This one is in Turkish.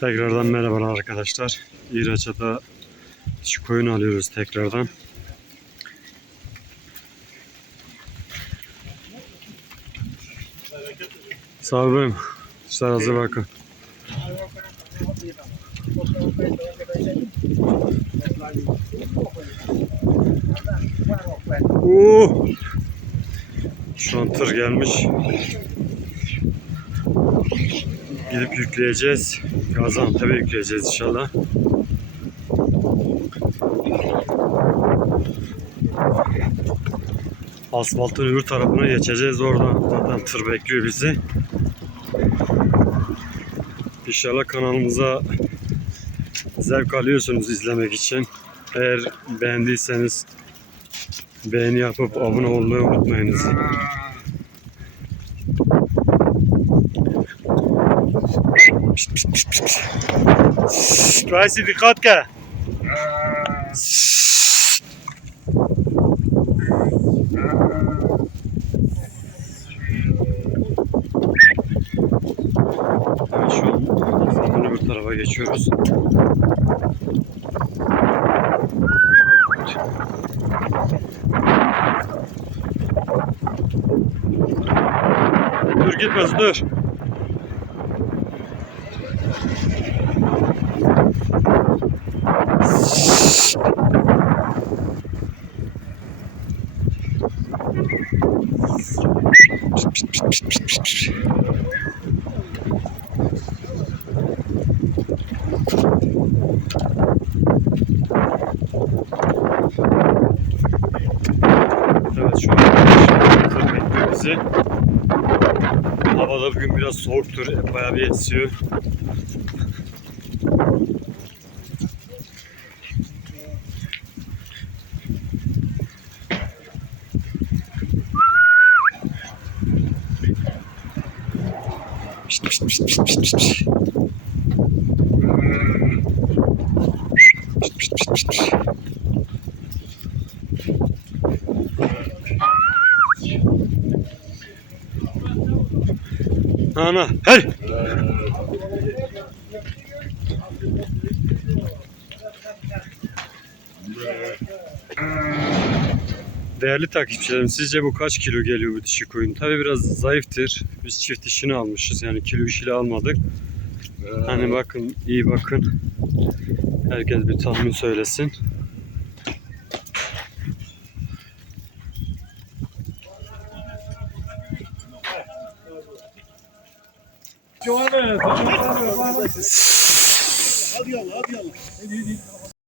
Tekrardan merhabalar arkadaşlar. İhracata şu koyun alıyoruz tekrardan. Sağ olun. İşler hazır bakın. Oo! Şu an tır gelmiş. Gidip yükleyeceğiz. Gaziantep'e yükleyeceğiz inşallah. Asfaltın öbür tarafına geçeceğiz. Oradan zaten tır bekliyor bizi. İnşallah kanalımıza zevk alıyorsunuz izlemek için. Eğer beğendiyseniz beğeni yapıp abone olmayı unutmayınız. Вася, пехотка! Второго я чурюсь. Dur gitme Dur. Evet şu an bizi. Havada bugün biraz soğuktur. Bayağı bir esiyor. Pişt, pişt, pişt, pişt, pişt, pişt, pişt. Pişt, pişt, pişt, pişt, pişt. Ana, hey! Değerli takipçilerim sizce bu kaç kilo geliyor bu dişi koyun? Tabi biraz zayıftır. Biz çift dişini almışız yani kilo işiyle almadık. Hani bakın iyi bakın. Herkes bir tahmin söylesin. Hadi yallah hadi yallah. Hadi hadi.